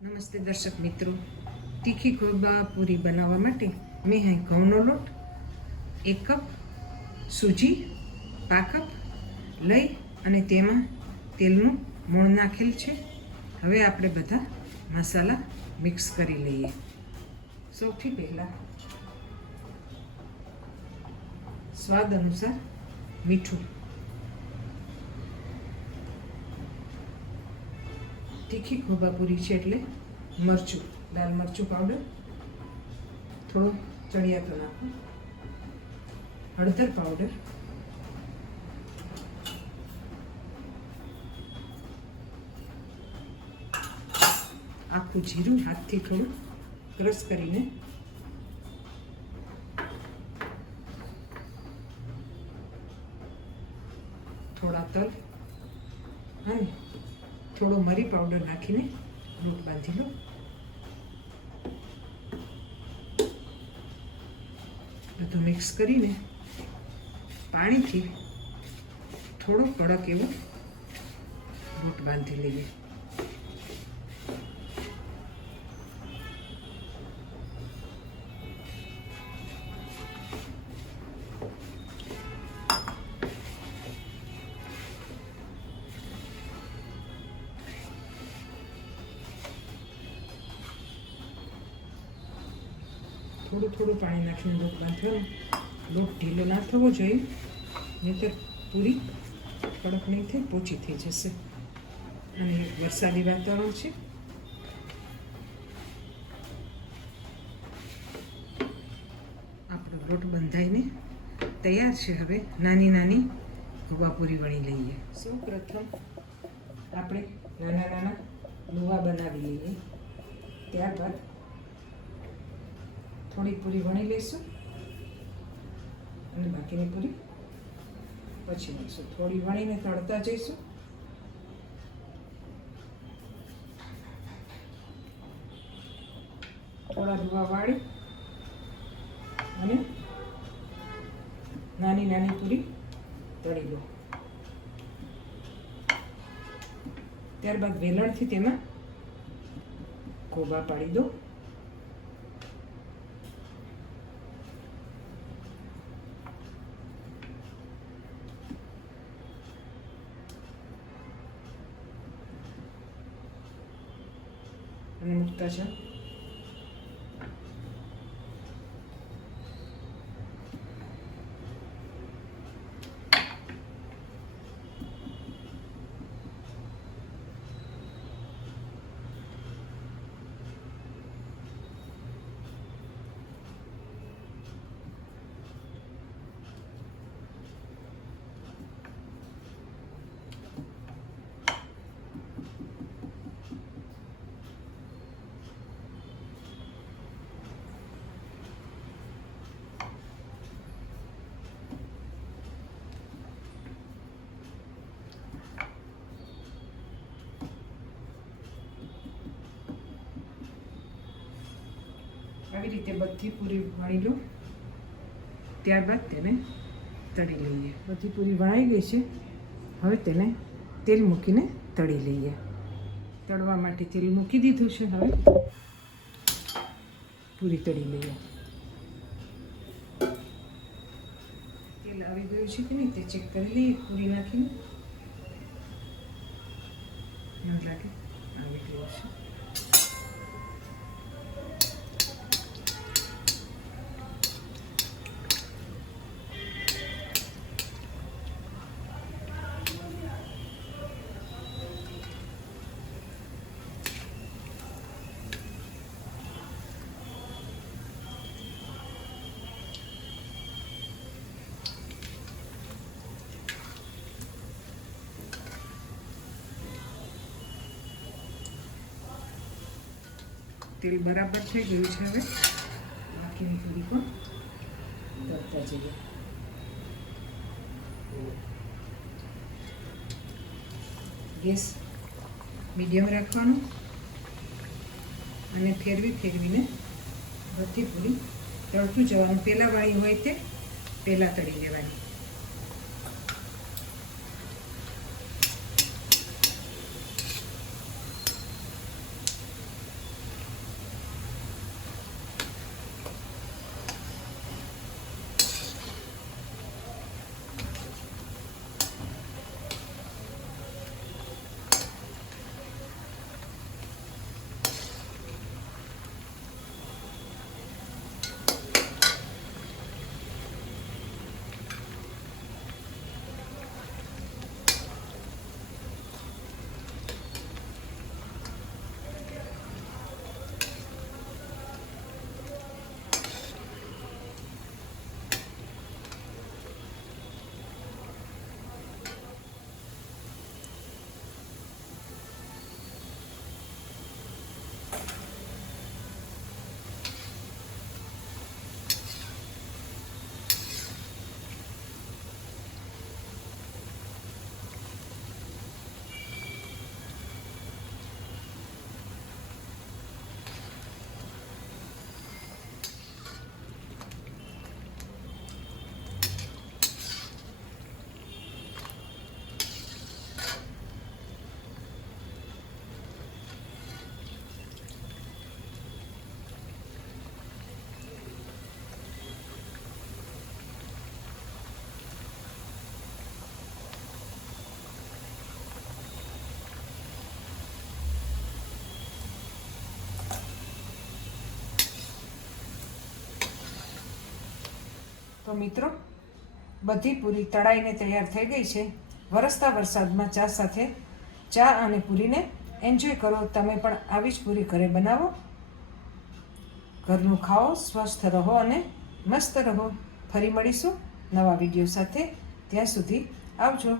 નમસ્તે દર્શક મિત્રો. તીખી કોરબા પૂરી બનાવવા માટે મેં અહીં ઘઉંનો લોટ, એક કપ સૂજી પા કપ લઈ અને તેમાં તેલનું મોણ નાખેલ છે. હવે આપણે બધા મસાલા મિક્સ કરી લઈએ. સૌથી પહેલાં સ્વાદ અનુસાર મીઠું તીખી ખોબાપુરી છે એટલે મરચું, લાલ મરચું પાવડર થોડો ચણિયાતો નાખો. હળદર પાવડર આખું જીરું હાથથી થોડું ક્રશ કરીને થોડા તલ અને થોડો મરી પાવડર નાખીને લોટ બાંધી લો. બધું મિક્સ કરીને પાણીથી થોડો કડક એવો લોટ બાંધી લઈએ. થોડું થોડું પાણી નાખીને લોટ બાંધવાનો લોટ ઢીલો ના થવો જોઈએ, નહીંતર પૂરી કડક નહીં થઈ, પોચી થઈ જશે. અને વરસાદી વાતાવરણ છે. આપણો લોટ બંધાઈને તૈયાર છે હવે, નાની નાની ગોવાપુરી વણી લઈએ. સૌ પ્રથમ આપણે નાના નાના લુવા બનાવી લઈએ. ત્યારબાદ થોડી પૂરી વણી લઈશું અને બાકીની પૂરી પછી લઈશું. થોડી વણીને તળતા જઈશું. થોડા ધુવા વાળી અને નાની નાની પૂરી તળી લો. ત્યારબાદ વેલણથી તેમાં કોબા પાડી દો. અને આવી રીતે બધી પૂરી વણી લો ત્યારબાદ તેને તળી લઈએ. બધી પૂરી વણાઈ ગઈ છે. હવે તેને તેલ મૂકીને તળી લઈએ. તળવા માટે તેલ મૂકી દીધું છે. હવે પૂરી તળી લઈએ. તેલ આવી ગયું છે કે નહીં તે ચેક કરી લઈએ, પૂરી નાખીને. મને લાગે આવી ગયું છે. તેલ બરાબર થઈ ગયું છે હવે. બાકીની પૂરી પણ તરતા જઈએ. ગેસ મીડિયમ રાખવાનો અને ફેરવી ફેરવીને બધી પૂરી તળતું જવાનું. પહેલાં વાળી હોય તે પહેલાં તળી લેવાની. તો મિત્રો, બધી પૂરી તળાઈને તૈયાર થઈ ગઈ છે. વરસતા વરસાદમાં ચા સાથે ચા અને પૂરીને એન્જોય કરો. તમે પણ આવી જ પૂરી ઘરે બનાવો. ઘરનું ખાઓ, સ્વસ્થ રહો અને મસ્ત રહો. ફરી મળીશું નવા વીડિયો સાથે. ત્યાં સુધી આવજો.